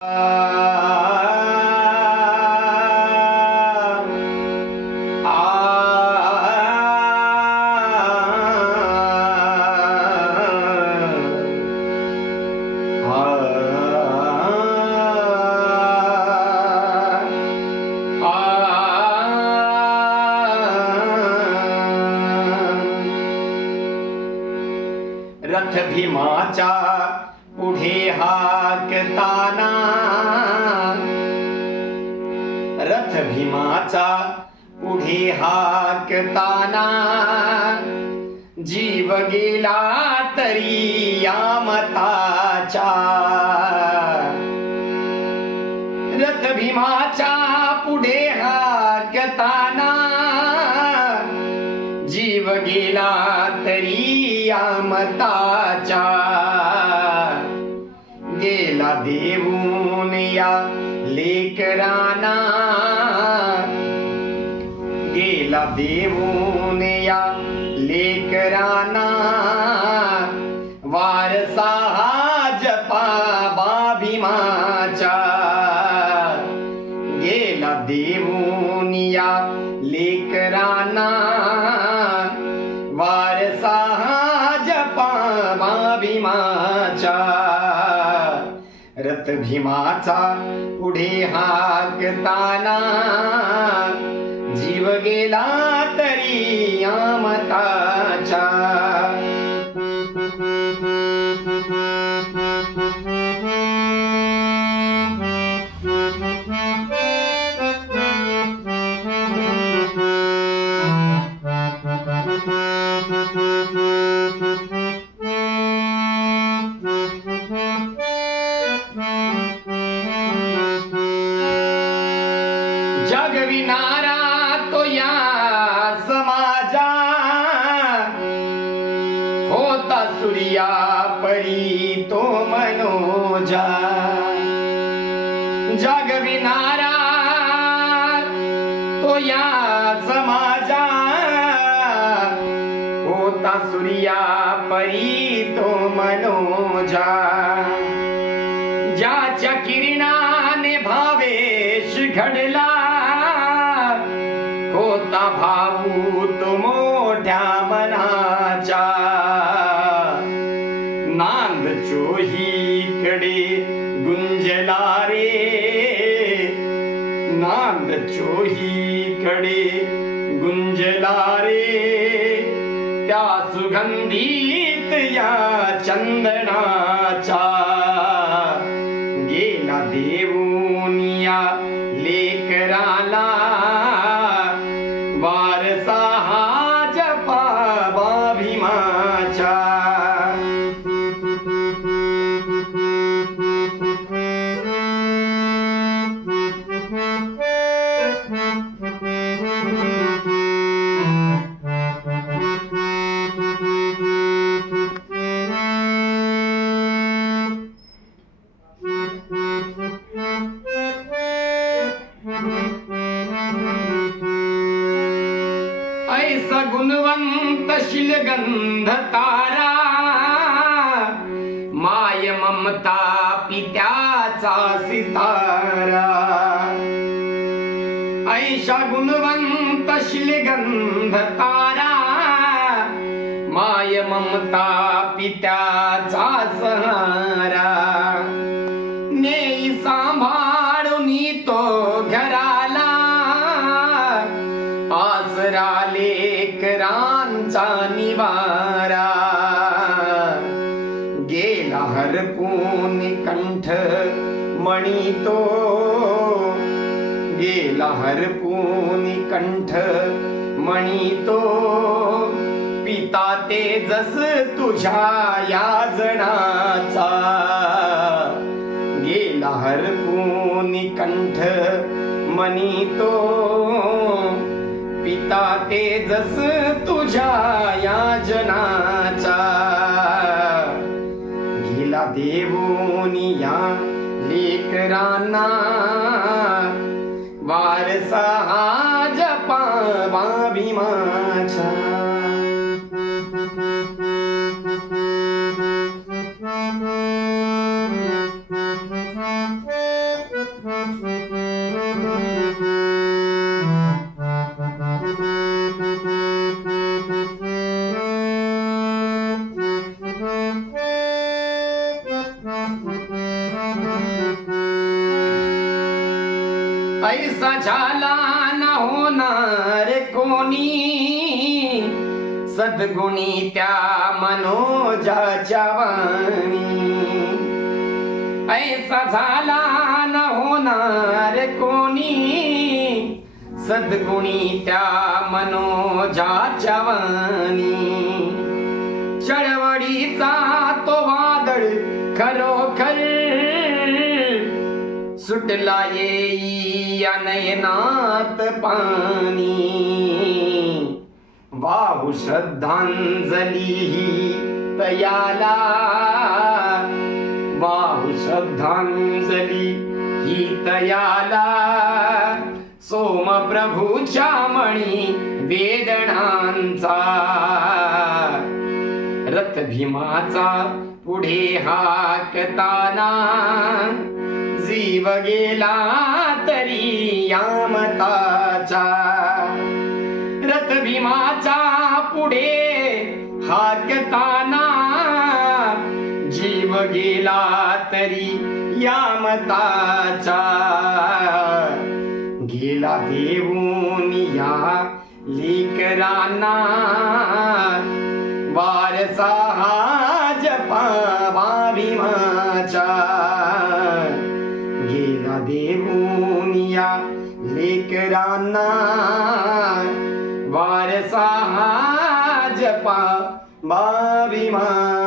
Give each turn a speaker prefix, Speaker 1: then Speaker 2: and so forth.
Speaker 1: रथ भीमाचा पुढे हाकताना. रथ भीमाचा पुढे हाकताना. जीव गेला तरी यामताचा. रथ भीमाचा पुढे हाकताना. जीव गेला तरी यामताचा. गेला देऊन या लेकराना। गेला देऊन या लेकराना। वारसा हा जपा बाभिमाचा। गेला देऊन या लेकराना भीमाचा पुढे हाकताना जीव गेला तरी आमताचा. जगविनारा तो या समाजा होता सूर्या परी तो मनोजा. जगविणारा तो या समाजा होता सूर्या परी तो मनोजा. ज्याच्या किरणाने भावेश घडला. होता भाऊ तो मोठ्या मनाचा. नांद चोहीकडे गुंजला रे. नांद चोहीकडे गुंजला रे. त्या सुगंधीत या चंदनाचा. गेला देऊन या लेकराला सगुणवंत शिलगंध तारा. माय ममता पित्याचा सितारा. ऐशा गुणवंत शिलगंध तारा. माय ममता पित्याचा सहारा. निवारा गेला हरपून कंठ मणी तो गेला हरपून कंठ मणी तो पिता ते जस तुझ्या याजनाचा गेला हरपून कंठ मणी तो माझा Thank. ऐसा झाला न होणार कोणी? सद्गुणी त्या मनोजाच्या वाणी. ऐसा झाला न होणार कोणी? सद्गुणी त्या मनोजाच्या वाणी. चळवळीचा तो वादळ खरोखर सुटला येई या नयनात पाणी। वाहू श्रद्धांजली ही तयाला वाहू श्रद्धांजली ही तयाला सोमप्रभूच्या मणी वेदनांचा। रथ भीमाचा पुढे हाकताना। जीव गेला तरी यामताचा. रथभीमाचा पुढे हाकताना जीव गेला तरी यामताचा. गेला देऊन या लेकरांना गेला देऊन या लेकरांना वारसा हा जपा भीमा